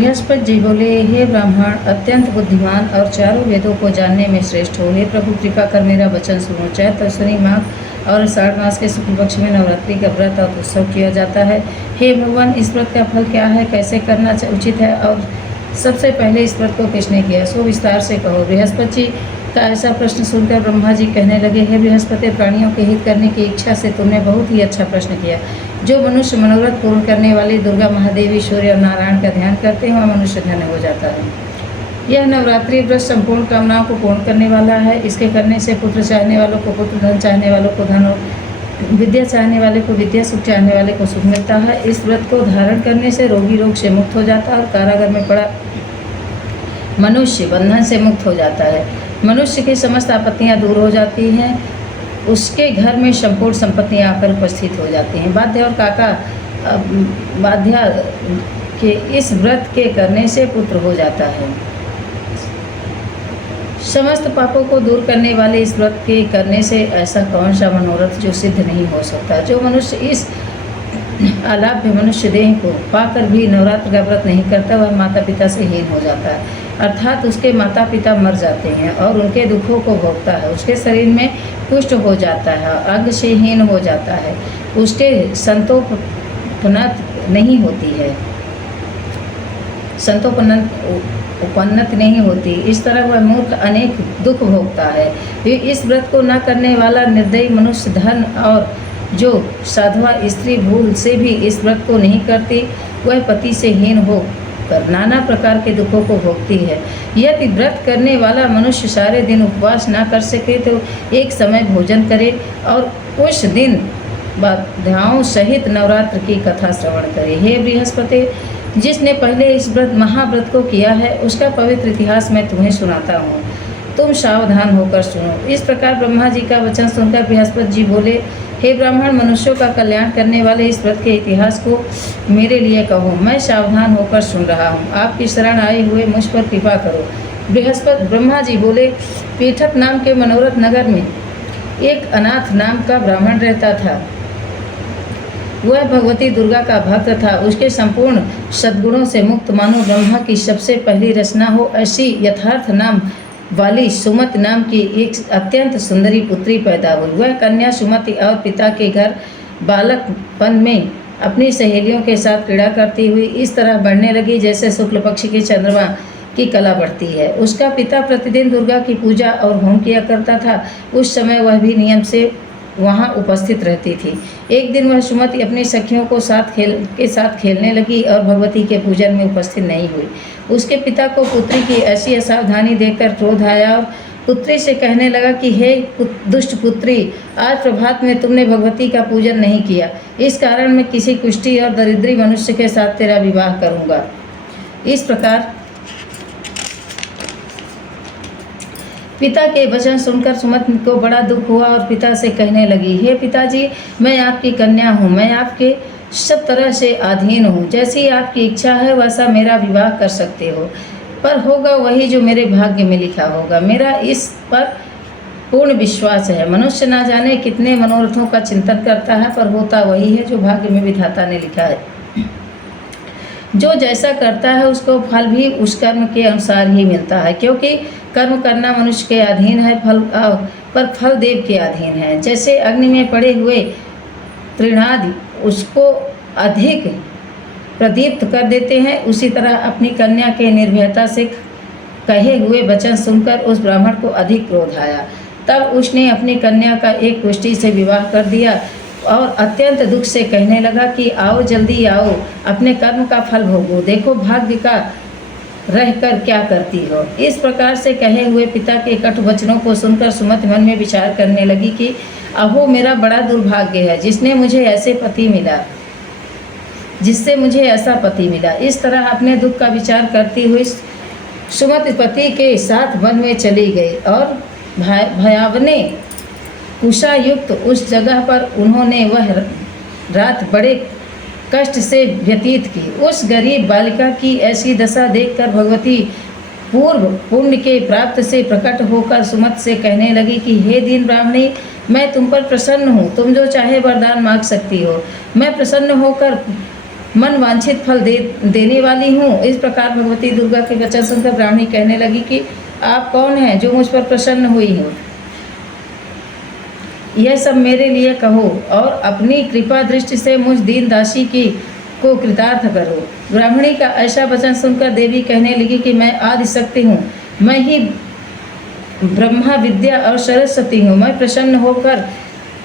बृहस्पति जी बोले, हे ब्राह्मण, अत्यंत बुद्धिमान और चारों वेदों को जानने में श्रेष्ठ हो। हे प्रभु, कृपा कर मेरा वचन सुनो। चैत्र अश्विनी माघ और आषाढ़ मास के शुक्ल पक्ष में नवरात्रि का व्रत और उत्सव किया जाता है। हे भगवान, इस व्रत का फल क्या है, कैसे करना उचित है और सबसे पहले इस व्रत को किसने किया, सो विस्तार से कहो। बृहस्पति जी का ऐसा प्रश्न सुनकर ब्रह्मा जी कहने लगे, हे बृहस्पति, प्राणियों के हित करने की इच्छा से तुमने बहुत ही अच्छा प्रश्न किया। जो मनुष्य मनोरथ पूर्ण करने वाली दुर्गा, महादेवी, सूर्य और नारायण का ध्यान करते हैं, वह मनुष्य धन्य हो जाता है। यह नवरात्रि व्रत संपूर्ण कामनाओं को पूर्ण करने वाला है। इसके करने से पुत्र चाहने वालों को पुत्र, धन चाहने वालों को धन और विद्या चाहने वाले को विद्या, सुख चाहने वाले को सुख मिलता है। इस व्रत को धारण करने से रोगी रोग से मुक्त हो जाता है और कारागार में पड़ा मनुष्य बंधन से मुक्त हो जाता है। मनुष्य की समस्त आपत्तियां दूर हो जाती हैं। उसके घर में संपूर्ण संपत्तियां आकर उपस्थित हो जाती हैं। बाध्य और काका बाध्या के इस व्रत के करने से पुत्र हो जाता है। समस्त पापों को दूर करने वाले इस व्रत के करने से ऐसा कौन सा मनोरथ जो सिद्ध नहीं हो सकता। जो मनुष्य इस अलाभ्य मनुष्य देह को पाकर भी नवरात्र का व्रत नहीं करता, वह माता पिता से हीन हो जाता है, अर्थात उसके माता पिता मर जाते हैं और उनके दुखों को भोगता है। उसके शरीर में कुष्ठ हो जाता है, अंग से हीन हो जाता है, उसके संतोपन्नत नहीं होती है, उपन्नत नहीं होती। इस तरह वह मूर्ख अनेक दुख भोगता है। इस व्रत को न करने वाला निर्दयी मनुष्य धन और जो साधवा स्त्री भूल से भी इस व्रत को नहीं करती, वह पति से हीन होकर नाना प्रकार के दुखों को भोगती है। यदि व्रत करने वाला मनुष्य सारे दिन उपवास न कर सके तो एक समय भोजन करे और उस दिन बाधाओं सहित नवरात्र की कथा श्रवण करे। हे बृहस्पति, जिसने पहले इस व्रत महाव्रत को किया है, उसका पवित्र इतिहास मैं तुम्हें सुनाता हूँ, तुम सावधान होकर सुनो। इस प्रकार ब्रह्मा जी का वचन सुनकर बृहस्पति जी बोले, हे ब्राह्मण, मनुष्यों का कल्याण करने वाले इस व्रत के इतिहास को मेरे लिए कहो, मैं सावधान होकर सुन रहा हूँ। आपकी शरण आए हुए मुझ पर कृपा करो। बृहस्पति ब्रह्मा जी बोले, पीठक नाम के मनोरथ नगर में एक अनाथ नाम का ब्राह्मण रहता था। वह भगवती दुर्गा का भक्त था। उसके संपूर्ण सद्गुणों से मुक्त मानो ब्रह्मा की सबसे पहली रचना हो ऐसी यथार्थ नाम वाली सुमति नाम की एक अत्यंत सुंदरी पुत्री पैदा हुई। वह कन्या सुमति और पिता के घर बालकपन में अपनी सहेलियों के साथ क्रीड़ा करती हुई इस तरह बढ़ने लगी जैसे शुक्ल पक्ष की चंद्रमा की कला बढ़ती है। उसका पिता प्रतिदिन दुर्गा की पूजा और होम किया करता था। उस समय वह भी नियम से वहाँ उपस्थित रहती थी। एक दिन वह सुमति अपनी सखियों को साथ खेलने लगी और भगवती के पूजन में उपस्थित नहीं हुई। उसके पिता को पुत्री की ऐसी असावधानी देखकर क्रोध आया और पुत्री से कहने लगा कि हे दुष्ट पुत्री, आज प्रभात में तुमने भगवती का पूजन नहीं किया, इस कारण मैं किसी कुष्ठी और दरिद्री मनुष्य के साथ तेरा विवाह करूँगा। इस प्रकार पिता के वचन सुनकर सुमति को बड़ा दुख हुआ और पिता से कहने लगी, हे पिताजी, मैं आपकी कन्या हूँ, मैं आपके सब तरह से अधीन हूँ। जैसी आपकी इच्छा है वैसा मेरा विवाह कर सकते हो, पर होगा वही जो मेरे भाग्य में लिखा होगा। मेरा इस पर पूर्ण विश्वास है। मनुष्य ना जाने कितने मनोरथों का चिंतन करता है, पर होता वही है जो भाग्य में विधाता ने लिखा है। जो जैसा करता है उसको फल भी उस कर्म के अनुसार ही मिलता है, क्योंकि कर्म करना मनुष्य के अधीन है, पर फल देव के अधीन है। जैसे अग्नि में पड़े हुए तृणादि उसको अधिक प्रदीप्त कर देते हैं, उसी तरह अपनी कन्या के निर्भयता से कहे हुए वचन सुनकर उस ब्राह्मण को अधिक क्रोध आया। तब उसने अपनी कन्या का एक कुष्ठी से विवाह कर दिया और अत्यंत दुख से कहने लगा कि आओ, जल्दी आओ, अपने कर्म का फल भोगो, देखो भाग्य का रहकर क्या करती हो। इस प्रकार से कहे हुए पिता के कटु वचनों को सुनकर सुमति मन में विचार करने लगी कि अहो, मेरा बड़ा दुर्भाग्य है जिससे मुझे ऐसा पति मिला। इस तरह अपने दुख का विचार करती हुई सुमति पति के साथ वन में चली गई और भयावने कुशा युक्त उस जगह पर उन्होंने वह रात बड़े कष्ट से व्यतीत की। उस गरीब बालिका की ऐसी दशा देखकर भगवती पूर्व पुण्य के प्राप्त से प्रकट होकर सुमति से कहने लगी कि हे दीन ब्राह्मणी, मैं तुम पर प्रसन्न हूँ, तुम जो चाहे वरदान मांग सकती हो। मैं प्रसन्न होकर मन वांछित फल देने वाली हूँ। इस प्रकार भगवती दुर्गा के वचन सुनकर ब्राह्मणी कहने लगी कि आप कौन हैं जो मुझ पर प्रसन्न हुई हो? यह सब मेरे लिए कहो और अपनी कृपा दृष्टि से मुझ दीन दासी की को कृतार्थ करो। ब्राह्मणी का ऐसा वचन सुनकर देवी कहने लगी कि मैं आदि शक्ति हूँ, मैं ही ब्रह्मा विद्या और सरस्वती हूँ। मैं प्रसन्न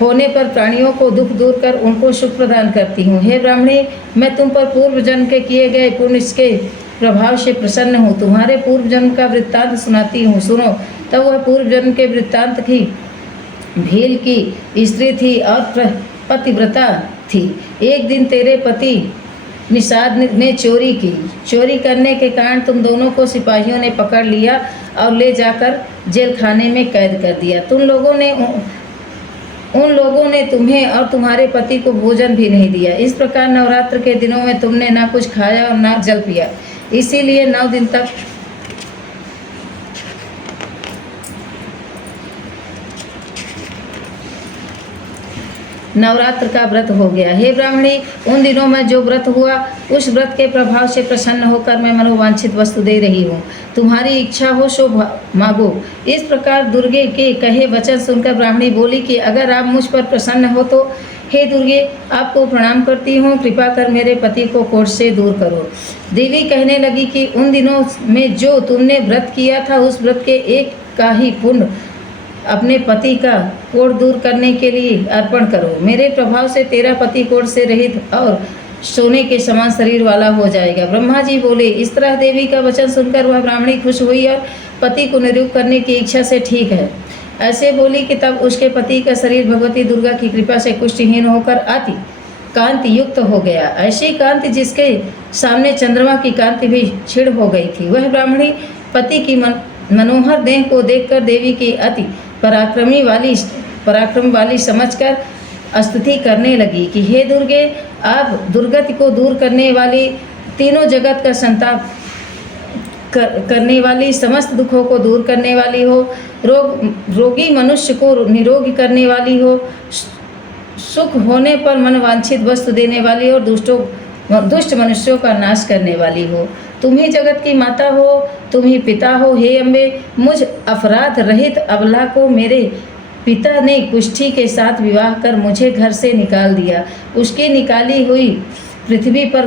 होने पर प्राणियों को दुख दूर कर उनको सुख प्रदान करती हूँ। हे ब्राह्मणी, मैं तुम पर पूर्व जन्म के किए गए पुण्य के प्रभाव से प्रसन्न हूँ। तुम्हारे पूर्व जन्म का वृत्तांत सुनाती हूँ, सुनो। तब वह पूर्व जन्म के वृत्तांत की भील की स्त्री थी और पतिव्रता थी। एक दिन तेरे पति निषाद ने चोरी की। चोरी करने के कारण तुम दोनों को सिपाहियों ने पकड़ लिया और ले जाकर जेल खाने में कैद कर दिया। उन लोगों ने तुम्हें और तुम्हारे पति को भोजन भी नहीं दिया। इस प्रकार नवरात्र के दिनों में तुमने ना कुछ खाया और ना जल पिया। इसीलिए 9 दिन तक नवरात्र का व्रत हो गया। हे ब्राह्मणी, उन दिनों में जो व्रत हुआ उस व्रत के प्रभाव से प्रसन्न होकर मैं मनोवांछित वस्तु दे रही हूँ। तुम्हारी इच्छा हो सो मांगो। इस प्रकार दुर्गे के कहे वचन सुनकर ब्राह्मणी बोली कि अगर आप मुझ पर प्रसन्न हो तो हे दुर्गे, आपको प्रणाम करती हूँ। कृपा कर मेरे पति को कोढ़ से दूर करो। देवी कहने लगी कि उन दिनों में जो तुमने व्रत किया था उस व्रत के एक का ही पुण्य अपने पति का कोढ़ दूर करने के लिए अर्पण करो। मेरे प्रभाव से तेरा पति कोढ़ से रहित और सोने के समान शरीर वाला हो जाएगा। ब्रह्मा जी बोले। इस तरह देवी का वचन सुनकर वह ब्राह्मणी खुश हुई और पति को निरूप करने की इच्छा से ठीक है ऐसे बोली कि तब उसके पति का शरीर भगवती दुर्गा की कृपा से कुष्ठहीन होकर अति कांति युक्त हो गया। ऐसी कांति जिसके सामने चंद्रमा की कांति भी छिड़ हो गई थी। वह ब्राह्मणी पति की मनोहर देह को देखकर देवी की अति पराक्रम वाली समझकर स्तुति करने लगी कि हे दुर्गे, आप दुर्गति को दूर करने वाली, तीनों जगत का संताप करने वाली, समस्त दुखों को दूर करने वाली हो, रोगी मनुष्य को निरोगी करने वाली हो, सुख होने पर मनवांछित वस्तु देने वाली और दुष्ट मनुष्यों का नाश करने वाली हो। तुम ही जगत की माता हो, तुम ही पिता हो। हे अम्बे, मुझ अपराध रहित अबला को मेरे पिता ने कुष्ठी के साथ विवाह कर मुझे घर से निकाल दिया। उसकी निकाली हुई पृथ्वी पर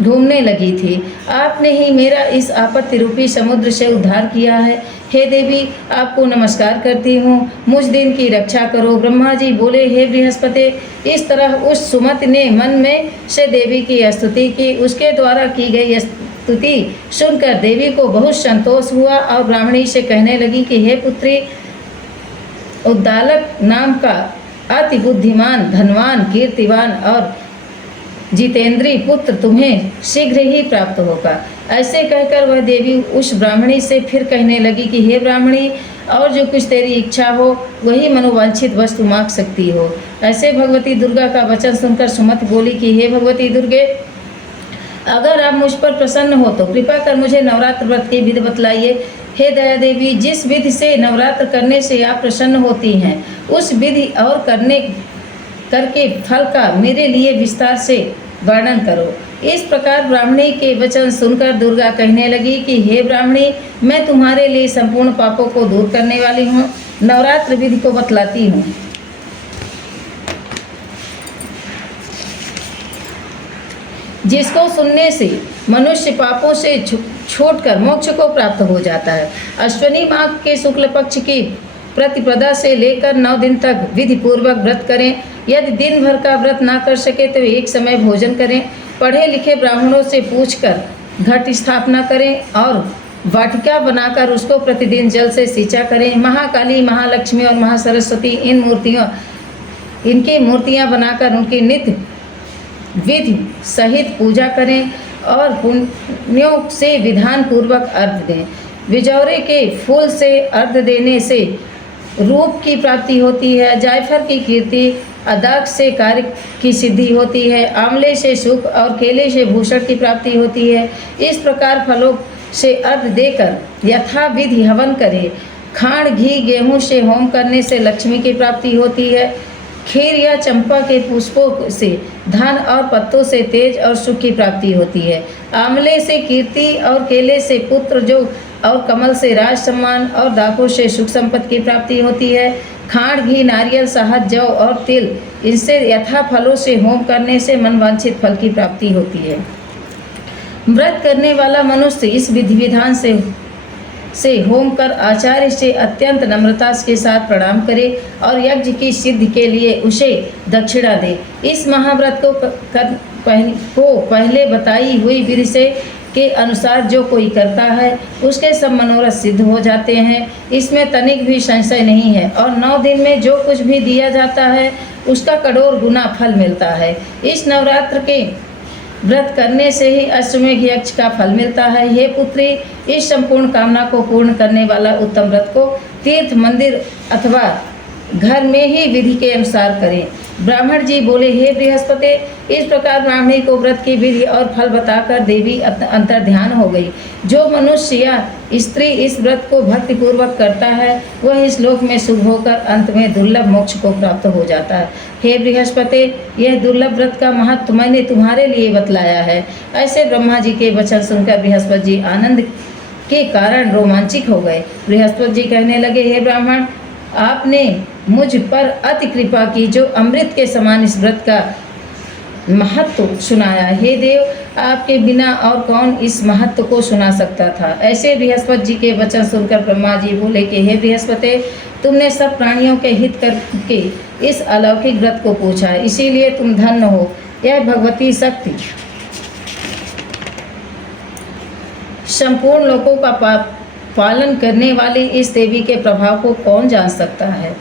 घूमने लगी थी। आपने ही मेरा इस आपत्ति रूपी समुद्र से उद्धार किया है। हे देवी, आपको नमस्कार करती हूँ, मुझ दिन की रक्षा करो। ब्रह्मा जी बोले, हे बृहस्पति, इस तरह उस सुमति ने मन में से देवी की स्तुति की। उसके द्वारा की गई स्तुति सुनकर देवी को बहुत संतोष हुआ और ब्राह्मणी से कहने लगी कि हे पुत्री, उद्दालक नाम का अति बुद्धिमान, धनवान, कीर्तिवान और जितेंद्रीय पुत्र तुम्हें शीघ्र ही प्राप्त होगा। ऐसे कहकर वह देवी उस ब्राह्मणी से फिर कहने लगी कि हे ब्राह्मणी, और जो कुछ तेरी इच्छा हो वही मनोवांछित वस्तु मांग सकती हो। ऐसे भगवती दुर्गा का वचन सुनकर सुमति बोली कि हे भगवती दुर्गे, अगर आप मुझ पर प्रसन्न हो तो कृपा कर मुझे नवरात्र व्रत की विधि बतलाइए। हे दया देवी, जिस विधि से नवरात्र करने से आप प्रसन्न होती हैं उस विधि और करके फल का मेरे लिए विस्तार से वर्णन करो। इस प्रकार ब्राह्मणी के वचन सुनकर दुर्गा कहने लगी कि हे ब्राह्मणी, मैं तुम्हारे लिए संपूर्ण पापों को दूर करने वाली हूँ। नवरात्र विधि को बतलाती हूँ, जिसको सुनने से मनुष्य पापों से छोड़कर मोक्ष को प्राप्त हो जाता है। अश्विनी माघ के शुक्ल पक्ष की प्रतिपदा से लेकर 9 दिन तक विधि पूर्वक व्रत करें। यदि दिन भर का व्रत ना कर सके तो एक समय भोजन करें। पढ़े लिखे ब्राह्मणों से पूछकर घट स्थापना करें और वाटिका बनाकर उसको प्रतिदिन जल से सिंचा करें। महाकाली, महालक्ष्मी और महासरस्वती इनकी मूर्तियां बनाकर उनकी नित्य विधि सहित पूजा करें और पुण्यों से विधान पूर्वक अर्घ दें। बिजौरे के फूल से अर्घ देने से रूप की प्राप्ति होती है। जायफल की कीर्ति, अदाक से कार्य की सिद्धि होती है। आंवले से सुख और केले से भूषण की प्राप्ति होती है। इस प्रकार फलों से अर्घ देकर यथा विधि हवन करें। खांड, घी, गेहूँ से होम करने से लक्ष्मी की प्राप्ति होती है। खीर या चंपा के पुष्पों से धन और पत्तों से तेज और सुख की प्राप्ति होती है। आंवले से कीर्ति और केले से पुत्र जो और कमल से राज सम्मान और दाखों से सुख संपत्ति की प्राप्ति होती है। खांड, घी, नारियल, शहद, जौ और तिल इनसे यथा फलों से होम करने से मनवांछित फल की प्राप्ति होती है। व्रत करने वाला मनुष्य इस विधि विधान से होम कर आचार्य से अत्यंत नम्रता के साथ प्रणाम करे और यज्ञ की सिद्धि के लिए उसे दक्षिणा दे। इस महाव्रत को पहले बताई हुई विधि से के अनुसार जो कोई करता है उसके सब मनोरथ सिद्ध हो जाते हैं। इसमें तनिक भी संशय नहीं है और 9 दिन में जो कुछ भी दिया जाता है उसका करोड़ गुना फल मिलता है। इस नवरात्र के व्रत करने से ही अश्वमेघ यज्ञ का फल मिलता है। हे पुत्री, इस संपूर्ण कामना को पूर्ण करने वाला उत्तम व्रत को तीर्थ, मंदिर अथवा घर में ही विधि के अनुसार करें। ब्राह्मण जी बोले, हे बृहस्पति, इस प्रकार ब्राह्मणी को व्रत की विधि और फल बताकर देवी अंतर्ध्यान हो गई। जो मनुष्य या स्त्री इस व्रत को भक्तिपूर्वक करता है वह इस लोक में शुभ होकर अंत में दुर्लभ मोक्ष को प्राप्त हो जाता है। हे बृहस्पति, यह दुर्लभ व्रत का महत्व मैंने तुम्हारे लिए बतलाया है। ऐसे ब्रह्मा जी के वचन सुनकर बृहस्पति जी आनंद के कारण रोमांचित हो गए। बृहस्पति जी कहने लगे, हे ब्राह्मण, आपने मुझ पर अति कृपा की जो अमृत के समान इस व्रत का महत्व सुनाया। हे देव, आपके बिना और कौन इस महत्व को सुना सकता था। ऐसे बृहस्पति जी के वचन सुनकर ब्रह्मा जी बोले कि हे बृहस्पति, तुमने सब प्राणियों के हित करके इस अलौकिक व्रत को पूछा, इसीलिए तुम धन्य हो। यह भगवती शक्ति संपूर्ण लोकों का पालन करने वाली इस देवी के प्रभाव को कौन जान सकता है।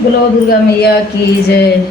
बोलो दुर्गा मैया की जय।